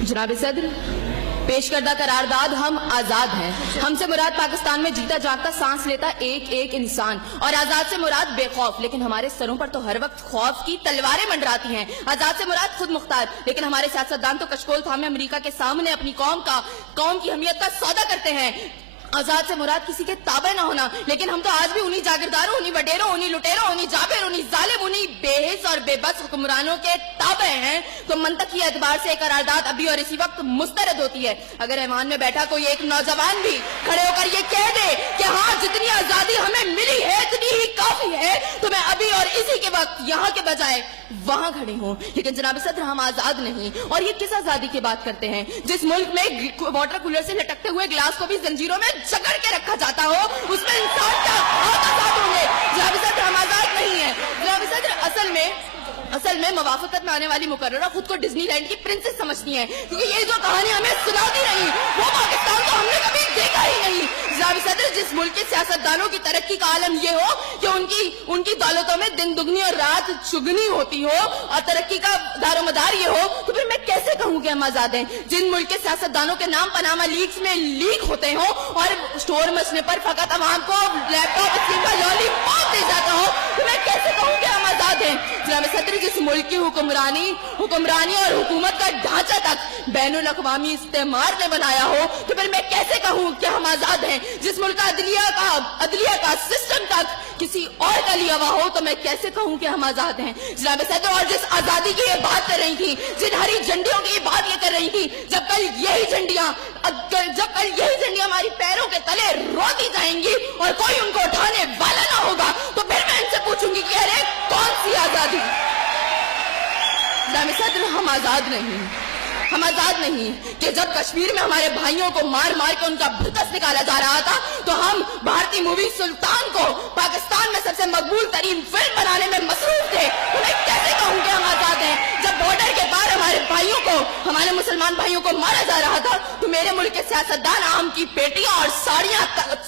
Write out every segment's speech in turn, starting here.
जनाब सदर, पेश करदा करारदाद हम आजाद हैं। हमसे मुराद पाकिस्तान में जीता जागता सांस लेता एक एक इंसान, और आजाद से मुराद बेखौफ, लेकिन हमारे सरों पर तो हर वक्त खौफ की तलवारें मंडराती हैं। आजाद से मुराद खुद मुख्तार, लेकिन हमारे सियासतदान तो कशकोल थामे अमेरिका के सामने अपनी कौम की अहमियत का सौदा करते हैं। आजाद से मुराद किसी के ताबे ना होना, लेकिन हम तो आज भी उन्हीं जागीरदारों, उन्हीं वडेरों, उन्हीं लुटेरों, उन्हीं जाबिर, उन्हीं जालिम, उन्हीं बेहिस और बेबस हुक्मरानों के ताबे हैं। तो मंतकी एतबार से करारदाद अभी और इसी वक्त मुस्तरद होती है। अगर ऐवान में बैठा कोई एक नौजवान भी खड़े होकर ये कह दे कि हाँ, जितनी आजादी हमें मिली है इतनी ही काफी है, तो मैं अभी और इसी के वक्त यहाँ के बजाय वहां खड़े हूँ। लेकिन जनाब सदर, हम आजाद नहीं। और ये किस आजादी की बात करते हैं जिस मुल्क में वाटर कूलर से लटकते हुए गिलास को भी जंजीरों में जकड़ के रखा जाता हो, उसमें इंसान क्या आजाद होंगे? जनाब सदर, हम आजाद नहीं है। जनाब सदर, असल में मवाफकत में आने वाली मुकर्ररा खुद को डिज्नीलैंड की प्रिंसेस समझती हैं, क्योंकि ये जो कहानी हमें सुनाती रही वो पाकिस्तान को हमने कभी देखा ही नहीं। जनाब सदर, जिस मुल्क के सियासतदानों की तरक्की का आलम ये हो कि उनकी दौलतों में दिन दुगनी और रात चुगनी होती हो और तरक्की का दारोमदार ये हो, तो फिर मैं कैसे कहूँ कि हम आजाद हैं? जिन मुल्क के सियासतदानों के नाम पनामा लीक्स में लीक होते हो और स्टोर मचने पर फकत अवाम को लैपटॉप स्क्रीन का लॉलीपॉप दे जाता हो, तो मैं कैसे कहूँ कि हम आजाद हैं? जनाब सदर, जिस मुल्क की हुक्मरानी और हुकूमत का ढांचा तक बैनुल अक़वामी इस्तेमार ने बनाया हो, तो फिर मैं कैसे कहूँ कि हम आजाद हैं? जिस मुल्क का अदलिया का सिस्टम तक किसी और का लिया हुआ हो, तो मैं कैसे कहूँ कि हम आजाद हैं? जनाब सदर, और जिस आजादी की ये बात कर रही थी, जिन हरी झंडियों की ये बात ये कर रही थी, जब कल यही झंडियां हमारी पैरों के तले रोती जाएंगी और कोई उनको उठाने वाला ना होगा, तो फिर मैं इनसे पूछूंगी कि अरे कौन सी आजादी? जनाब सदर, हम आजाद नहीं कि जब कश्मीर में हमारे भाइयों को मार मार के उनका भुतस निकाला जा रहा था, तो हम भारतीय मूवी सुल्तान को पाकिस्तान में सबसे मकबूल तरीन फिल्म बनाने में मसरूफ थे। तो मैं कैसे कहूँ कि हम आजाद हैं? जब बॉर्डर के पार हमारे मुसलमान भाइयों को मारा जा रहा था, तो मेरे मुल्क के सियासतदान आम की पेटियां और साड़ियां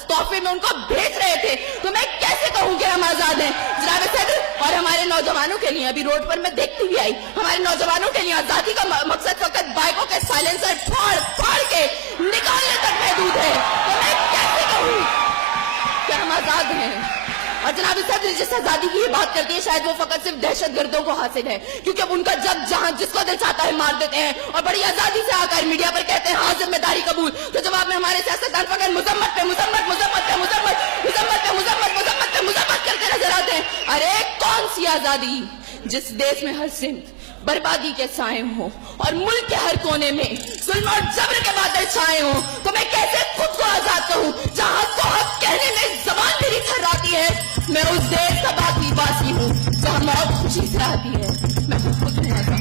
तोहफे में उनको भेज रहे थे। तो मैं कैसे कहूँ कि हम आजाद हैं? जनाब सदर, और हमारे नौजवानों के लिए, अभी रोड पर मैं देखती हुई आई, हमारे नौजवानों के लिए आजादी का मकसद फकत बाइकों के साइलेंसर फाड़ फाड़ के निकालने तक महदूद है। तो मैं कैसे कहूँ कि हम आजाद हैं? और जनाब सदर, जिस आजादी की बात करती है, शायद वो फकत सिर्फ दहशतगर्दों को हासिल है, क्योंकि उनका जब जहां जिसको दिल चाहता है मार देते हैं और बड़ी आजादी से आकर मीडिया पर कहते हैं हाँ जिम्मेदारी कबूल। तो जवाब में हमारे सियासतदान फकत मुजम्मत करके नजर आते हैं। अरे कौन सी आजादी जिस देश में हर सिमत बर्बादी के साए हो और मुल्क के हर कोने में जुल्म और जबर के बादल छाए हो? तो मैं कैसे खुद को आजाद कहूँ जहाँ हक को हक कहने में जबान मेरी थर्राती है? मैं उस देश का बाकी वासी हूँ जहाँ मौत खुशी से आती है। मैं खुद को आजाद